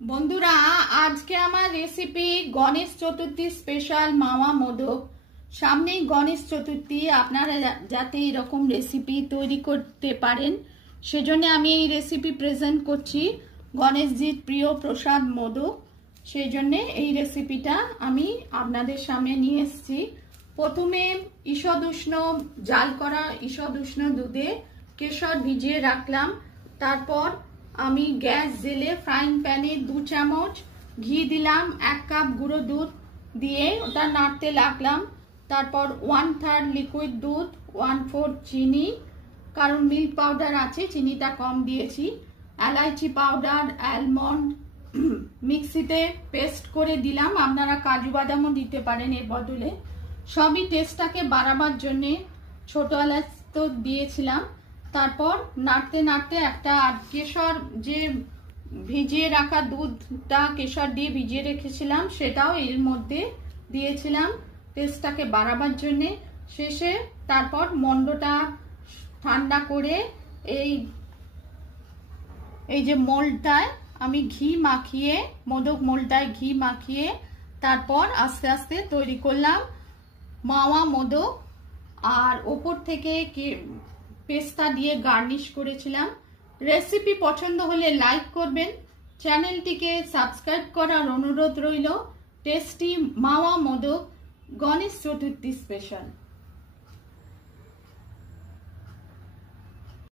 বন্ধুরা, আজকে আমার রেসিপি গণেশ চতুর্থী স্পেশাল মাওয়া মোদক। সামনেই গণেশ চতুর্থী, আপনারা যাতে এরকম রেসিপি তৈরি করতে পারেন সেজন্য আমি এই রেসিপি প্রেজেন্ট করছি। গণেশজির প্রিয় প্রসাদ মোদক, সেই জন্যে এই রেসিপিটা আমি আপনাদের সামনে নিয়ে এসেছি। প্রথমে ঈষদুষ্ণ জাল করা ঈষদুষ্ণ দুধে কেশর ভিজিয়ে রাখলাম। তারপর আমি গ্যাস জেলে ফ্রাইং প্যানে 2 চামচ ঘি দিলাম, 1 কাপ গুঁড়ো দুধ দিয়ে ওটা নাড়তে লাগলাম। তারপর 1/3 লিকুইড দুধ, 1/4 চিনি, কারণ মিল্ক পাউডার আছে চিনিটা কম দিয়েছি, এলাইচি পাউডার, অ্যালমন্ড মিক্সিতে পেস্ট করে দিলাম। আপনারা কাজু বাদামও দিতে পারেন এর বদলে। সবই টেস্টটাকে বাড়াবার জন্যে ছোট এলাচ তো দিয়েছিলাম। তারপর নাড়তে নাড়তে একটা কেশর, যে ভিজিয়ে রাখা দুধটা কেশর দিয়ে ভিজিয়ে রেখেছিলাম সেটাও এর মধ্যে দিয়েছিলাম টেস্টটাকে বাড়াবার জন্যে। শেষে তারপর মন্ডটা ঠান্ডা করে এই যে মোল্ডটায় আমি ঘি মাখিয়ে, মোদক মোল্ডটায় ঘি মাখিয়ে তারপর আস্তে আস্তে তৈরি করলাম মাওয়া মোদক। আর ওপর থেকে পেস্তা দিয়ে গার্নিশ করেছিলাম। রেসিপি পছন্দ হলে লাইক করবেন, চ্যানেলটিকে সাবস্ক্রাইব করার অনুরোধ রইল। টেস্টি মাওয়া মোদক গণেশ চতুর্থী স্পেশাল।